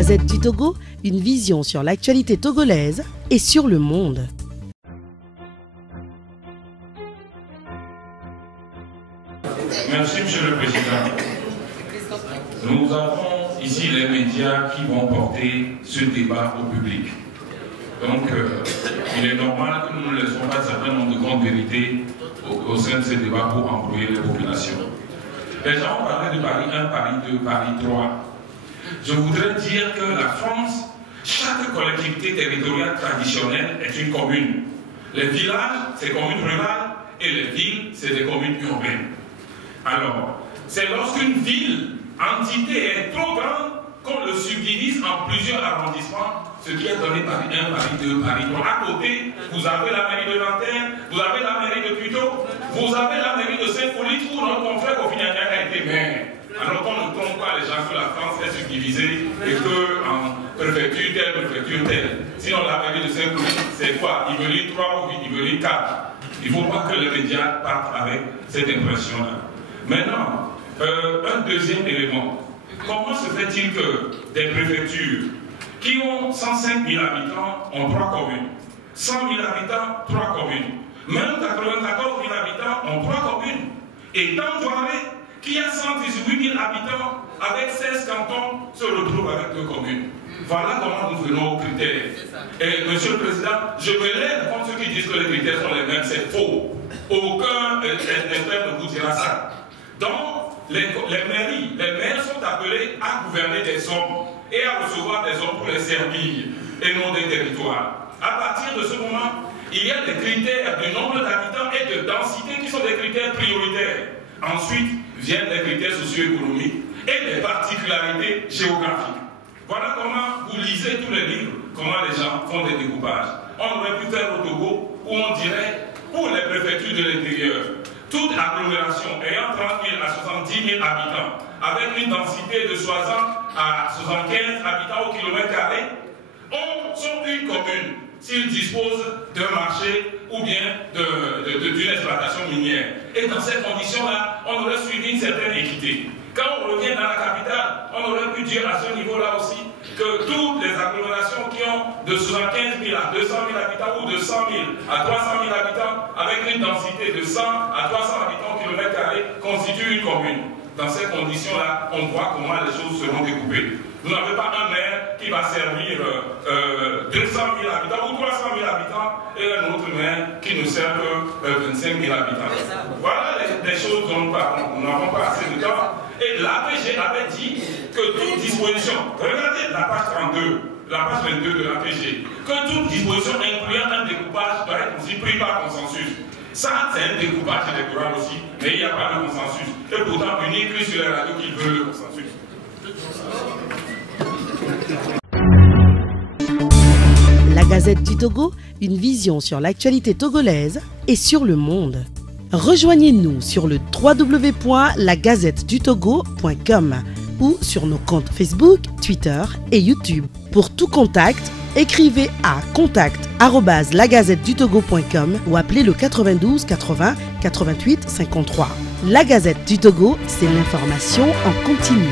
Gazette du Togo, une vision sur l'actualité togolaise et sur le monde. Merci, Monsieur le Président. Nous avons ici les médias qui vont porter ce débat au public. Donc, il est normal que nous ne laissons pas un certain nombre de grandes vérités au sein de ce débat pour embrouiller les populations. Les gens ont parlé de Paris 1, Paris 2, Paris 3. Je voudrais dire que la France, chaque collectivité territoriale traditionnelle est une commune. Les villages, c'est communes rurales, et les villes, c'est des communes urbaines. Alors, c'est lorsqu'une ville, entité est trop grande, qu'on le subdivise en plusieurs arrondissements, ce qui est donné Paris 1, Paris 2, Paris 3. À côté, vous avez la mairie de Nanterre, vous avez la mairie de Puteaux, vous avez la mairie de Saint-Hippolyte, où notre confrère Kofi-Nnanga a été maire. Alors qu'on ne trompe pas les gens que la France est subdivisée et qu'en préfecture telle. Sinon, la mairie de Saint-Hippolyte, c'est quoi? Yvelines 3 ou Yvelines 4. Il ne faut pas que les médias partent avec cette impression-là. Maintenant, un deuxième élément. Comment se fait-il que des préfectures qui ont 105 000 habitants ont 3 communes, 100 000 habitants, 3 communes, même 94 000 habitants ont 3 communes, et dans Douaré, qui a 118 000 habitants avec 16 cantons, se retrouve avec 2 communes. Voilà comment nous venons aux critères. Et Monsieur le Président, je me lève contre ceux qui disent que les critères sont les mêmes, c'est faux. Aucun expert ne vous dira ça. Donc, les maires sont appelés à gouverner des hommes et à recevoir des hommes pour les servir et non des territoires. À partir de ce moment, il y a des critères du nombre d'habitants et de densité qui sont des critères prioritaires. Ensuite, viennent les critères socio-économiques et les particularités géographiques. Voilà comment vous lisez tous les livres, comment les gens font des découpages. On aurait pu faire au Togo où on dirait, pour les préfectures de l'intérieur, toute agglomération ayant 30 000 à 70 000 habitants, avec une densité de 60 à 75 habitants au kilomètre carré, sont une commune s'ils disposent d'un marché ou bien d'une exploitation minière. Et dans ces conditions-là, on aurait suivi une certaine équité. Quand on revient dans la capitale, on aurait pu dire à ce niveau-là aussi que toutes les agglomérations qui ont de 75 000 à 200 000 habitants ou de 100 000 à 300 000 habitants avec une densité de 100 à 300 habitants au kilomètre carré constituent une commune. Dans ces conditions-là, on voit comment les choses seront découpées. Vous n'avez pas un maire qui va servir 200 000 habitants ou 300 000 habitants et un autre maire qui ne sert que 25 000 habitants. Voilà les choses dont nous parlons. Nous n'avons pas assez de temps. Et l'APG avait dit que toute disposition, regardez la page 32, la page 22 de l'APG, que toute disposition incluant un découpage doit être aussi pris par consensus. Ça, c'est un découpage électoral aussi, mais il n'y a pas de consensus. Et pourtant, on écrit sur les radios qu'ils veulent le consensus. La Gazette du Togo, une vision sur l'actualité togolaise et sur le monde. Rejoignez-nous sur le www.lagazettedutogo.com ou sur nos comptes Facebook, Twitter et YouTube. Pour tout contact, écrivez à contact@lagazettedutogo.com ou appelez le 92 80 88 53. La Gazette du Togo, c'est l'information en continu.